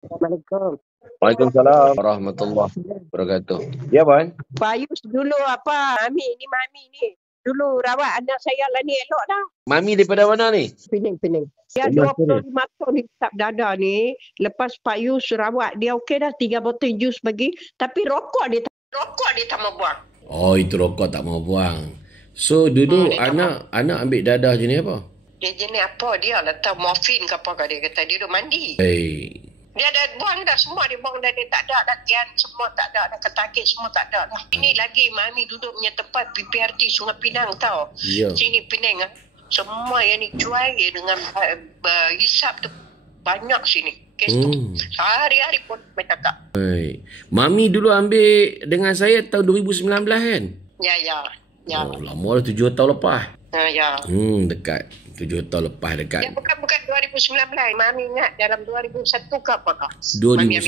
Assalamualaikum. Waalaikumsalam warahmatullahi wabarakatuh. Ya, Wan. Pak Yus dulu Mami ni. Dulu rawat anak saya lah ni elok dah. Mami daripada mana ni? Pening. Dia Rumah 25 tahun ni tak dada ni. Lepas Pak Yus rawat dia okey dah 3 botol jus bagi. Tapi rokok dia tak mau buang. Oh, itu rokok tak mau buang. So, dulu anak ambil dadah jenis apa? Dia jenis apa? Dia letak morfin ke apa dia kata. Dia duduk mandi. Hey. Dia dah buang dah semua. Dia buang dah. Dia tak ada dah. Gian semua tak ada dah. Ketagih semua tak ada dah. Ini lagi Mami duduk punya tempat PPRT Sungai Pinang tau. Ya. Sini Penang. Semua yang ni jual dengan hisap tu. Banyak sini. Kes tu. Hari-hari pun mereka cakap. Hey. Mami dulu ambil dengan saya tahun 2019 kan? Ya. Oh, lama dah 7 tahun lepas. Ya. Dekat. 7 tahun lepas dekat. Ya, bukan 2019. Mami ingat dalam 2001 ke apa kah? 2021.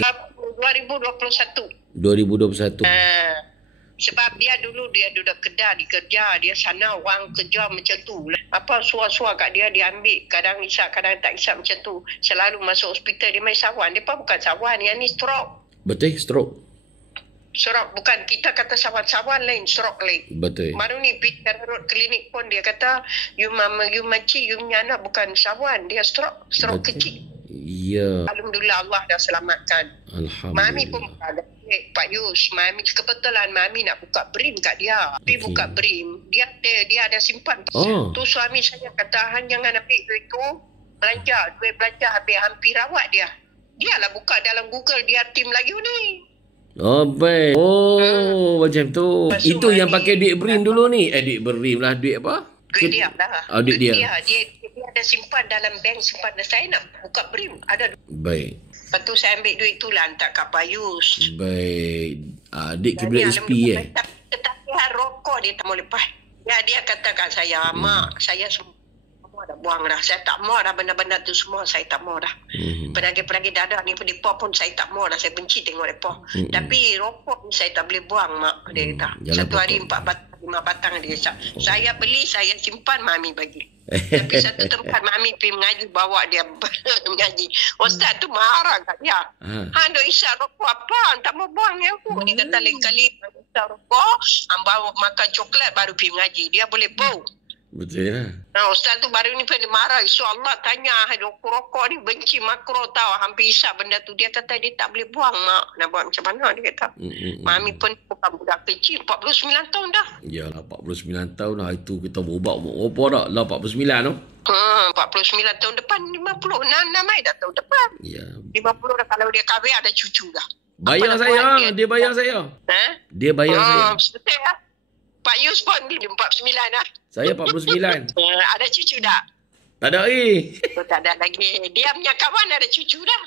2021. Sebab dia dulu dia duduk Kedah, dia kerja, dia sana orang kerja macam tu. Apa suar-suar kat dia ambil, kadang isap, kadang tak isap macam tu. Selalu masuk hospital dia main sawan. Dia pun bukan sawan, yang ni stroke. Betul, stroke. Stroke bukan, kita kata sawan lain, stroke lain. Betul. Baru ni pergi Road klinik pun dia kata, you makcik, you punya anak bukan sawan, dia stroke kecil. Ya. Alhamdulillah Allah dah selamatkan. Alhamdulillah. Mami pun ada Pak Yus. Mami kebetulan Mami nak buka BRIM kat dia. Tapi buka BRIM, dia ada simpan. Tu suami saya kata, Han jangan ambil duit tu. Duit belanja habis hampir rawat dia. Dia lah buka dalam Google dia tim Melayu ni. Oh, baik. Macam tu. Itu Mami, yang pakai duit BRIM dulu ni. Duit BRIM lah. Duit apa? Duit dia lah. Duit dia. Dia ada simpan dalam bank simpan. Saya nak buka BRIM. Ada. Baik. Lepas tu saya ambil duit tu lah hantar kat Pak Yus. Baik. Adik kiblat SP Ketagihan rokok dia tak mau lepas. Dia kata kat saya, Mak, saya semua dah buang dah. Saya tak mau dah benda-benda tu semua. Saya tak mau dah. Penagih-penagih dadah ni mereka pun saya tak mau dah. Saya benci tengok mereka. Tapi rokok ni saya tak boleh buang, Mak. Dia kata. Satu hari 4 batang, 5 batang dia kata. Saya beli, saya simpan, Mami bagi. Tapi satu tempat Mami pergi mengaji, bawa dia mengaji. Ustaz tu marah kat dia. Duk isap rokok apa? Tak mau buang ni aku. Dia kata lain kali isap rokok, bawa makan coklat baru pergi mengaji. Dia boleh bau. Betul lah. Ustaz tu baru ni pergi marah. InsyaAllah tanya rokok ni benci makro tau. Hampir isap benda tu. Dia kata dia tak boleh buang, Mak. Nak buat macam mana dia kata. Mami pun bukan budak kecil. 49 tahun dah. Yalah 49 tahun dah. Itu kita berubah berapa dah. Lah 49 tu. 49 tahun depan 50. Namai dah tahun depan. Ya. 50 dah kalau dia kahwin ada cucu dah. Bayar saya. Dia bayar saya. Dia bayar saya. Betul lah. Pak Yus pun 49 lah. Saya 49. Ada cucu dah? Tak ada Tak ada lagi. Dia punya kawan ada cucu dah.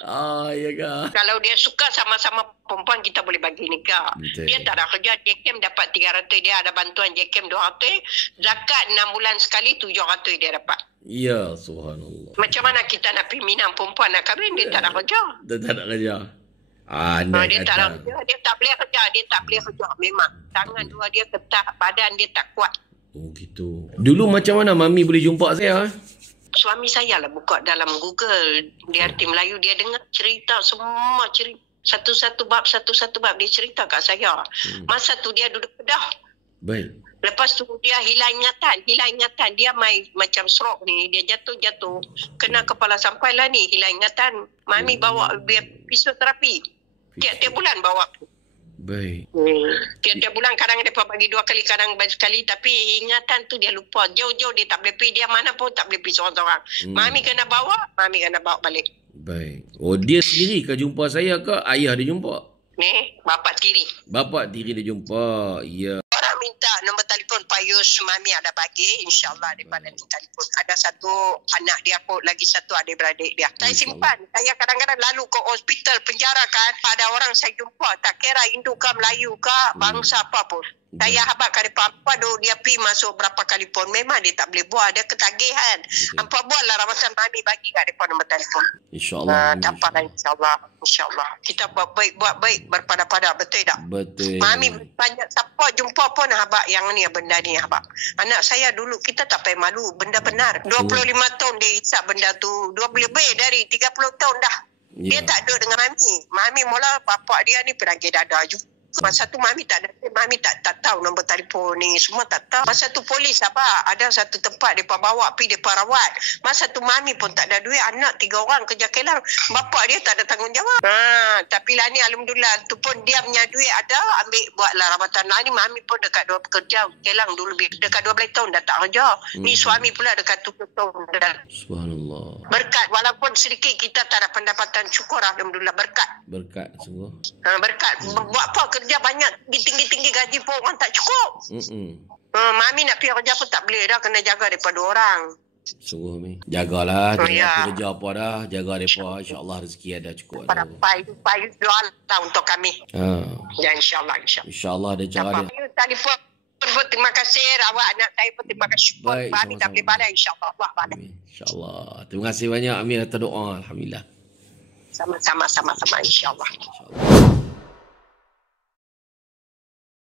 Ya ke? Kalau dia suka sama-sama perempuan, kita boleh bagi nikah. Betul. Dia tak ada kerja. JKM dapat 300. Dia ada bantuan JKM 200. Zakat 6 bulan sekali 700 dia dapat. Ya, subhanallah. Macam mana kita nak pergi minang perempuan nak kahwin, dia tak ada kerja. Dia tak ada kerja. Dia tak ada kerja. Dia tak boleh kerja. Dia tak boleh kerja. Memang. Tangan dua dia ketat. Badan dia tak kuat. Oh gitu. Dulu macam mana Mami boleh jumpa saya? Suami saya lah buka dalam Google. Dia arti Melayu. Dia dengar cerita semua cerita. Satu-satu bab dia cerita kat saya. Masa tu dia duduk Kedah. Baik. Lepas tu dia hilang ingatan. Dia main macam stroke ni. Dia jatuh. Kena kepala sampai lah ni. Hilang ingatan. Mami bawa dia fisioterapi. Tiap-tiap bulan bawa. Baik. Tiap-tiap bulan kadang dia bagi 2 kali, kadang bagi sekali. Tapi ingatan tu dia lupa. Jauh-jauh dia tak boleh pergi. Dia mana pun tak boleh pergi seorang-seorang. Mami kena bawa balik. Baik. Oh, dia sendiri ke jumpa saya ke ayah dia jumpa? Ni, bapak tiri. Bapak tiri dia jumpa. Ya. Orang minta nombor telefon Pak Yus, Mami ada bagi. InsyaAllah daripada ni telefon. Ada satu anak dia kot, lagi satu adik-beradik dia. Saya simpan. Saya kadang-kadang lalu ke hospital, penjara kan. Ada orang saya jumpa. Tak kira Hindu ke Melayu ke, bangsa apa pun. Saya habak kali apa dia pergi masuk berapa kali pun. Memang dia tak boleh buat. Dia ketagihan. Hampa buatlah rawatan Mami bagi kat depan nombor telefon. InsyaAllah. Dapatlah insyaAllah. Kita buat baik berpada-pada. Betul tak? Betul. Mami banyak siapa jumpa pun habak yang ni benda ni habak. Anak saya dulu kita tak payah malu. Benda benar. 25 tahun dia isap benda tu. 20 lebih dari 30 tahun dah. Dia Ya. tak duduk dengan Mami. Mami mula bapak dia ni penagih dada juga. Masa tu Mami tak ada, Mami tak tahu nombor telefon ni, semua tak tahu. Masa tu polis ada satu tempat depa bawa pergi depa rawat. Masa tu Mami pun tak ada duit, anak 3 orang kerja Kelang. Bapak dia tak ada tanggungjawab. Tapi lah ni alhamdulillah tu pun dia punya duit ada, ambil buatlah rawatan. Lah ni Mami pun dekat 2 kerja Kelang dulu, dekat 12 tahun dah tak kerja. Ni suami pula dekat 7 tahun dah. Subhanallah. Berkat walaupun sedikit kita tak ada pendapatan, syukur alhamdulillah berkat. Berkat sungguh. Berkat buat apa kerja banyak tinggi-tinggi gaji pun orang tak cukup. Mami nak pergi kerja pun tak boleh dah, kena jaga daripada orang. Sungguh Mi. Jagalah, jaga Ya. kerja apa dah, jaga depa, insya-Allah rezeki ada cukup Pada ada. payus doa lah untuk kami. Ya insyaAllah. Insya-Allah ada cara dia. Payus telefon pun terima kasih, rawat anak saya pun terima kasih. Baik, Mami tak sama-sama. boleh balai, insyaAllah Allah balai. Amin. Insya-Allah. Terima kasih banyak Amir atas doa. Alhamdulillah. Sama-sama insyaAllah. Insya-Allah.